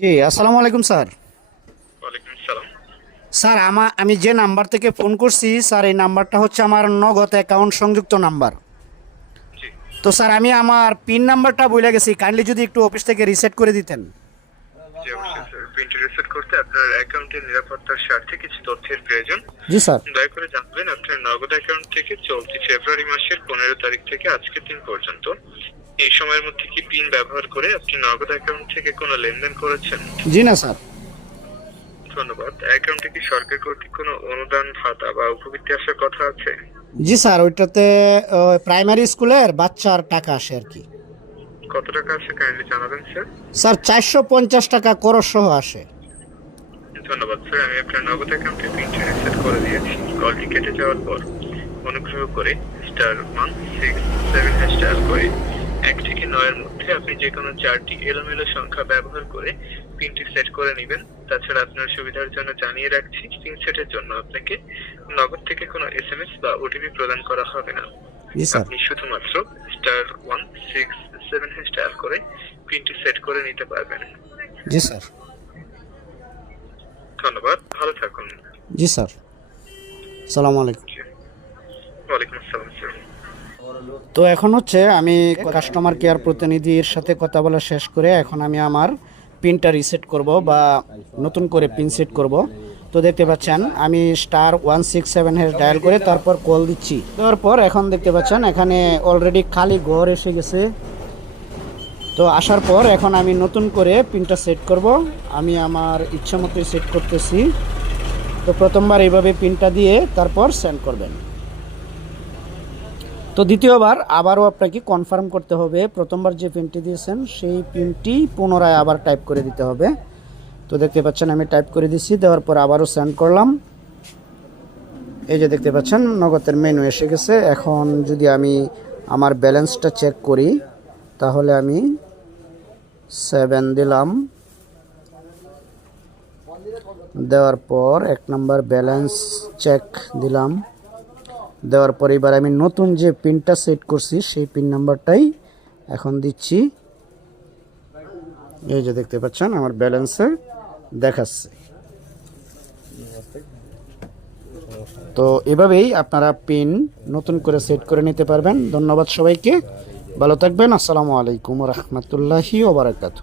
জি, আসসালামু আলাইকুম স্যার। ওয়ালাইকুম সালাম। স্যার আমি যে নাম্বার থেকে ফোন করছি স্যার, এই নাম্বারটা হচ্ছে আমার নগদ অ্যাকাউন্ট সংযুক্ত নাম্বার। জি, তো স্যার আমি আমার পিন নাম্বারটা ভুলে গেছি, কাইন্ডলি যদি একটু অফিস থেকে রিসেট করে দিতেন। জি অবশ্যই স্যার। প্রিন্ট রিসেট করতে আপনার অ্যাকাউন্টের নিরাপত্তার স্বার্থে কিছু তথ্যের প্রয়োজন। জি স্যার। দয়া করে জানাবেন আপনার নগদ অ্যাকাউন্ট থেকে চলতি ফেব্রুয়ারি মাসের 15 তারিখ থেকে আজকের দিন পর্যন্ত এই সময়ের মধ্যে কি পিন ব্যবহার করে আপনি নগদ অ্যাকাউন্ট থেকে কোনো লেনদেন করেছেন? জি না স্যার। ধন্যবাদ। অ্যাকাউন্টে কি সরকার কর্তৃক কোনো অনুদান, ভাতা বা উপবৃত্তি আসার কথা আছে? জি স্যার, ওইটাতে প্রাইমারি স্কুলের বাচ্চার টাকা আসে আর কি। কত টাকা আছে কাইন্ডলি জানাবেন স্যার। স্যার 450 টাকা খরচ সহ আসে। ধন্যবাদ স্যার। আমি আপনার নগদ অ্যাকাউন্টে পিনটি রিসেট করে দিয়েছি। কলটি কেটে যাওয়ার পর অনুগ্রহ করে *167# ডায়াল করে 1 থেকে 9 এর মধ্যে আপনি যে কোনো 4টি এলোমেলো সংখ্যা ব্যবহার করে পিনটি সেট করে নেবেন। তাছাড়া আপনার সুবিধার জন্য জানিয়ে রাখছি, পিন সেটের জন্য আপনাকে নগদ থেকে কোনো এসএমএস বা ওটিপি প্রদান করা হবে না। জি স্যার। আপনি শুধুমাত্র *167# ডায়াল করে পিনটি সেট করে নিতে পারবেন। জি স্যার। ধন্যবাদ, ভালো থাকুন। জি স্যার। আসসালামু আলাইকুম। ওয়ালাইকুম আসসালাম স্যার। তো এখন হচ্ছে আমি কাস্টমার কেয়ার প্রতিনিধির সাথে কথা বলা শেষ করে এখন আমি আমার পিনটা রিসেট করব বা নতুন করে পিন সেট করব। তো দেখতে পাচ্ছেন আমি *167# ডায়াল করে তারপর কল দিচ্ছি। দেওয়ার পর এখন দেখতে পাচ্ছেন এখানে অলরেডি খালি ঘর এসে গেছে। তো আসার পর এখন আমি নতুন করে পিনটা সেট করব। আমি আমার ইচ্ছা মতোই সেট করতেছি। তো প্রথমবার এইভাবে পিনটা দিয়ে তারপর সেন্ড করবেন। তো দ্বিতীয়বার আবারও আপনাকে কনফার্ম করতে হবে, প্রথমবার যে পিনটি দিয়েছেন সেই পিনটি পুনরায় আবার টাইপ করে দিতে হবে। তো দেখতে পাচ্ছেন আমি টাইপ করে দিচ্ছি, দেওয়ার পর আবারও সেন্ড করলাম। এই যে দেখতে পাচ্ছেন নগদের মেনু এসে গেছে। এখন যদি আমি আমার ব্যালেন্সটা চেক করি তাহলে আমি 7 দিলাম, দেওয়ার পর 1 নাম্বার ব্যালেন্স চেক দিলাম, দেওয়ার পর এবার আমি নতুন যে পিনটা সেট করছি সেই পিন নাম্বারটাই এখন দিচ্ছি। এই যে দেখতে পাচ্ছেন আমার ব্যালেন্সে দেখাচ্ছে। তো এভাবেই আপনারা পিন নতুন করে সেট করে নিতে পারবেন। ধন্যবাদ সবাইকে, ভালো থাকবেন। আসসালামু আলাইকুম ওয়া রাহমাতুল্লাহি ওয়া বারাকাতুহু।